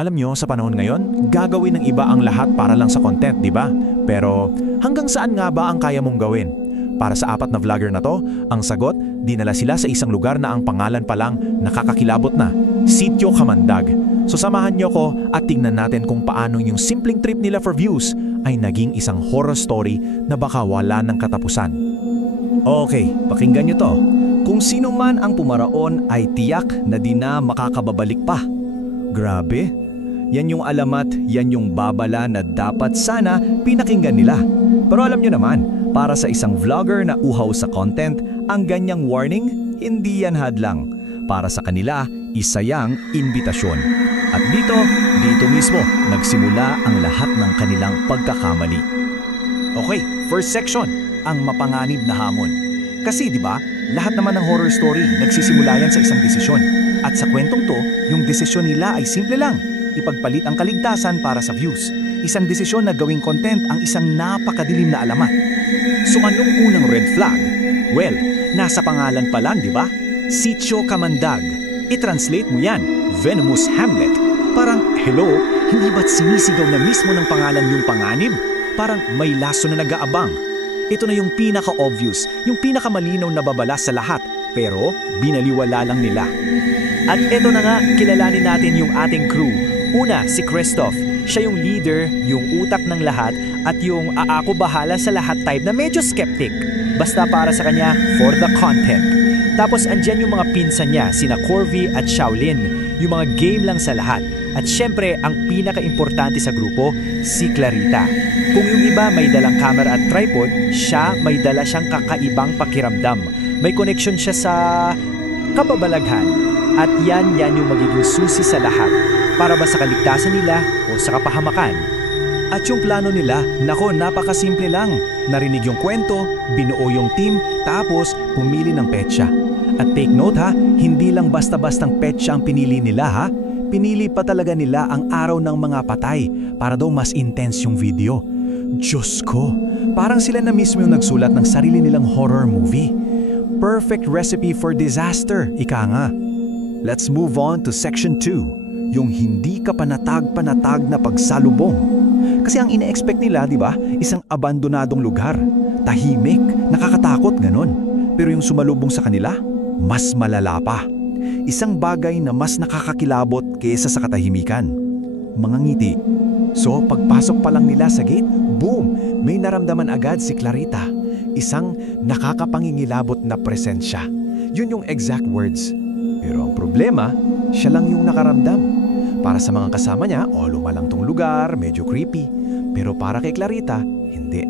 Alam nyo, sa panahon ngayon, gagawin ng iba ang lahat para lang sa content, di ba? Pero hanggang saan nga ba ang kaya mong gawin? Para sa 4 na vlogger na to, ang sagot, dinala sila sa isang lugar na ang pangalan pa lang nakakakilabot na, Sitio Camandag. So samahan nyo ko at tingnan natin kung paano yung simpleng trip nila for views ay naging isang horror story na baka wala ng katapusan. Okay, pakinggan nyo to. Kung sino man ang pumaraon ay tiyak na di na makakababalik pa. Grabe. Yan yung alamat, yan yung babala na dapat sana pinakinggan nila. Pero alam nyo naman, para sa isang vlogger na uhaw sa content, ang ganyang warning, hindi yan hadlang. Para sa kanila, isa yang imbitasyon. At dito mismo, nagsimula ang lahat ng kanilang pagkakamali. Okay, first section, ang mapanganib na hamon. Kasi di ba, lahat naman ng horror story nagsisimula yan sa isang desisyon. At sa kwentong to, yung desisyon nila ay simple lang. Ipagpalit ang kaligtasan para sa views. Isang desisyon na gawing content ang isang napakadilim na alamat. So anong unang red flag? Well, nasa pangalan pa lang, di ba? Sitio Camandag. I-translate mo yan, Venomous Hamlet. Parang, hello, hindi ba't sinisigaw na mismo ng pangalan yung panganib? Parang may laso na nag-aabang. Ito na yung pinaka-obvious, yung pinaka-malinaw na babala sa lahat, pero binaliwala lang nila. At ito na nga, kilalanin natin yung ating crew. Una, si Christoph. Siya yung leader, yung utak ng lahat, at yung aako bahala sa lahat type na medyo skeptic. Basta para sa kanya, for the content. Tapos andyan yung mga pinsan niya, sina Corvy at Shaolin. Yung mga game lang sa lahat. At syempre, ang pinaka-importante sa grupo, si Clarita. Kung yung iba may dalang camera at tripod, siya may dala siyang kakaibang pakiramdam. May connection siya sa kababalaghan. At yan yung magiging susi sa lahat. Para ba sa kaligtasan nila o sa kapahamakan? At yung plano nila, nako, napakasimple lang. Narinig yung kwento, binuo yung team, tapos pumili ng petsa. At take note ha, hindi lang basta-bastang petsa ang pinili nila ha. Pinili pa talaga nila ang araw ng mga patay para daw mas intense yung video. Diyos ko, parang sila na mismo yung nagsulat ng sarili nilang horror movie. Perfect recipe for disaster, ika nga. Let's move on to section 2. Yung hindi ka panatag-panatag na pagsalubong. Kasi ang ine-expect nila, di ba, isang abandonadong lugar. Tahimik, nakakatakot, ganon. Pero yung sumalubong sa kanila, mas malala pa. Isang bagay na mas nakakakilabot kaysa sa katahimikan. Mga ngiti. So, pagpasok pa lang nila sa gate, boom! May naramdaman agad si Clarita. Isang nakakapangingilabot na presensya. Yun yung exact words. Pero ang problema, siya lang yung nakaramdam. Para sa mga kasama niya, lumalang tong lugar, medyo creepy. Pero para kay Clarita, hindi.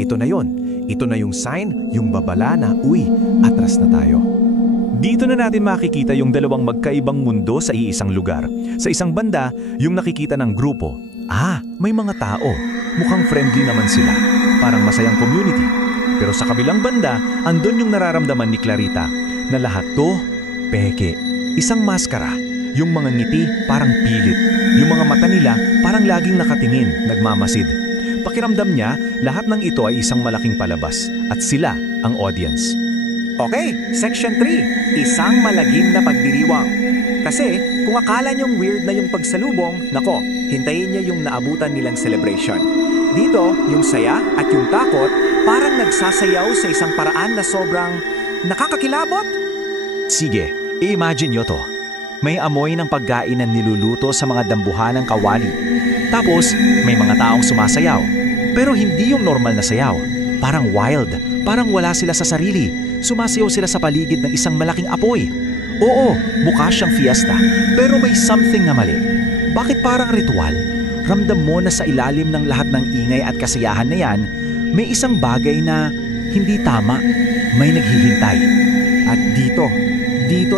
Ito na yon. Ito na yung sign, yung babala na, uy, atras na tayo. Dito na natin makikita yung dalawang magkaibang mundo sa iisang lugar. Sa isang banda, yung nakikita ng grupo. May mga tao. Mukhang friendly naman sila. Parang masayang community. Pero sa kabilang banda, andun yung nararamdaman ni Clarita na lahat to, peke. Isang maskara. Yung mga ngiti parang pilit. Yung mga mata nila parang laging nakatingin, nagmamasid. Pakiramdam niya, lahat ng ito ay isang malaking palabas at sila ang audience. Okay, section 3. Isang malagim na pagdiriwang. Kasi kung akala niyong weird na yung pagsalubong, nako, hintayin niya yung naabutan nilang celebration. Dito, yung saya at yung takot parang nagsasayaw sa isang paraan na sobrang nakakakilabot. Sige, i-imagine nyo to. May amoy ng pagkain na niluluto sa mga dambuhan ng kawali. Tapos, may mga taong sumasayaw. Pero hindi yung normal na sayaw. Parang wild. Parang wala sila sa sarili. Sumasayaw sila sa paligid ng isang malaking apoy. Oo, mukha siyang fiesta. Pero may something na mali. Bakit parang ritual? Ramdam mo na sa ilalim ng lahat ng ingay at kasiyahan na yan, may isang bagay na hindi tama. May naghihintay. At dito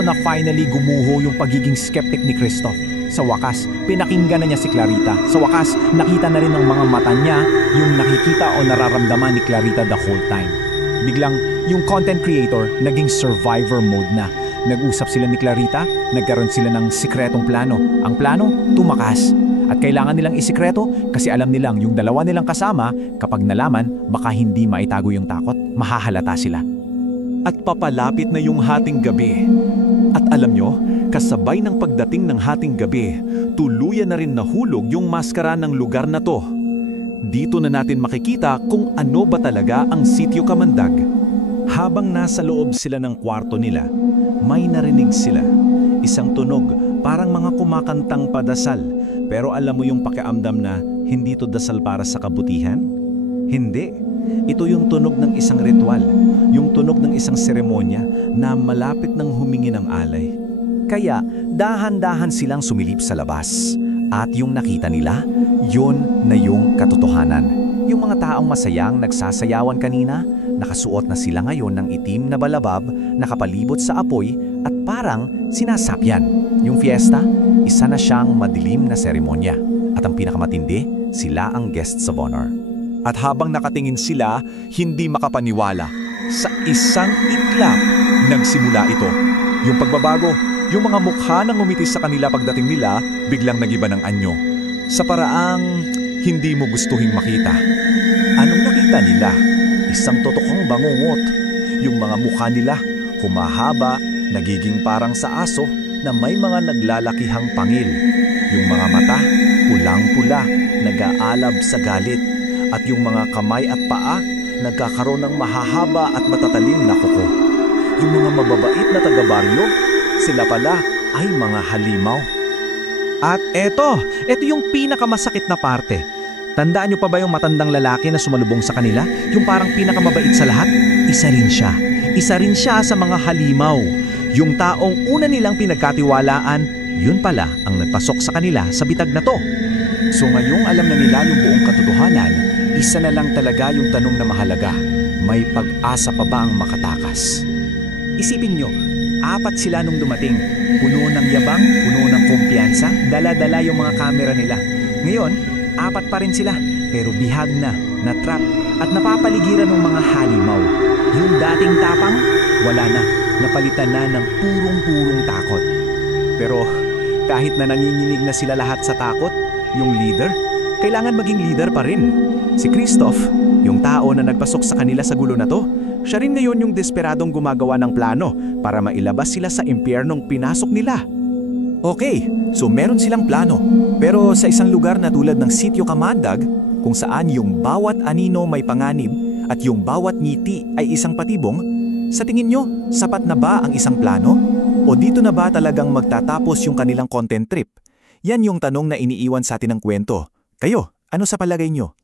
na finally gumuho yung pagiging skeptic ni Christoph. Sa wakas, pinakinggan na niya si Clarita. Sa wakas, nakita na rin ng mga mata niya yung nakikita o nararamdaman ni Clarita the whole time. Biglang, yung content creator naging survivor mode na. Nag-usap sila ni Clarita, nagkaroon sila ng sikretong plano. Ang plano, tumakas. At kailangan nilang isikreto kasi alam nilang yung dalawa nilang kasama, kapag nalaman, baka hindi maitago yung takot, mahahalata sila. At papalapit na yung hating gabi. At alam nyo, Kasabay ng pagdating ng hating gabi, tuluyan na rin nahulog yung maskara ng lugar na to. Dito na natin makikita kung ano ba talaga ang Sitio Kamandag. Habang nasa loob sila ng kwarto nila, may narinig sila. Isang tunog, parang mga kumakantang padasal. Pero alam mo yung pakiamdam na hindi to dasal para sa kabutihan? Hindi. Ito yung tunog ng isang ritual, yung tunog ng isang seremonya na malapit ng humingi ng alay. Kaya dahan-dahan silang sumilip sa labas. At yung nakita nila, yun na yung katotohanan. Yung mga taong masayang nagsasayawan kanina, nakasuot na sila ngayon ng itim na balabab, nakapalibot sa apoy at parang sinasapyan. Yung fiesta, isa na siyang madilim na seremonya. At ang pinakamatindi, sila ang guests of honor. At habang nakatingin sila, hindi makapaniwala. Sa isang iglap, nagsimula ito. Yung pagbabago, yung mga mukha na ngumiti sa kanila pagdating nila, biglang nagiba ng anyo. Sa paraang hindi mo gustuhing makita. Anong nakita nila? Isang totokong bangungot. Yung mga mukha nila, humahaba, nagiging parang sa aso na may mga naglalakihang pangil. Yung mga mata, pulang-pula, nag-aalab sa galit. At yung mga kamay at paa, nagkakaroon ng mahahaba at matatalim na kuko. Yung mga mababait na taga-baryo, sila pala ay mga halimaw. At eto yung pinakamasakit na parte. Tandaan niyo pa ba yung matandang lalaki na sumalubong sa kanila? Yung parang pinakamabait sa lahat? Isa rin siya. Isa rin siya sa mga halimaw. Yung taong una nilang pinagkatiwalaan, yun pala ang nagpasok sa kanila sa bitag na to. So ngayong alam na nila yung buong katotohanan, isa na lang talaga yung tanong na mahalaga. May pag-asa pa ba ang makatakas? Isipin nyo, 4 sila nung dumating. Puno ng yabang, puno ng kumpiyansa, dala-dala yung mga kamera nila. Ngayon, 4 pa rin sila, pero bihag na, na-trap, at napapaligiran ng mga halimaw. Yung dating tapang, wala na, napalitan na ng purong-purong takot. Pero kahit na nanginginig na sila lahat sa takot, yung leader, kailangan maging leader pa rin. Si Christoph, yung tao na nagpasok sa kanila sa gulo na to, siya rin ngayon yung desperadong gumagawa ng plano para mailabas sila sa impyernong pinasok nila. Okay, so meron silang plano. Pero sa isang lugar na tulad ng Sitio Kamandag, kung saan yung bawat anino may panganib at yung bawat ngiti ay isang patibong, sa tingin nyo, sapat na ba ang isang plano? O dito na ba talagang magtatapos yung kanilang content trip? Yan yung tanong na iniiwan sa atin ng kwento. Kayo, ano sa palagay nyo?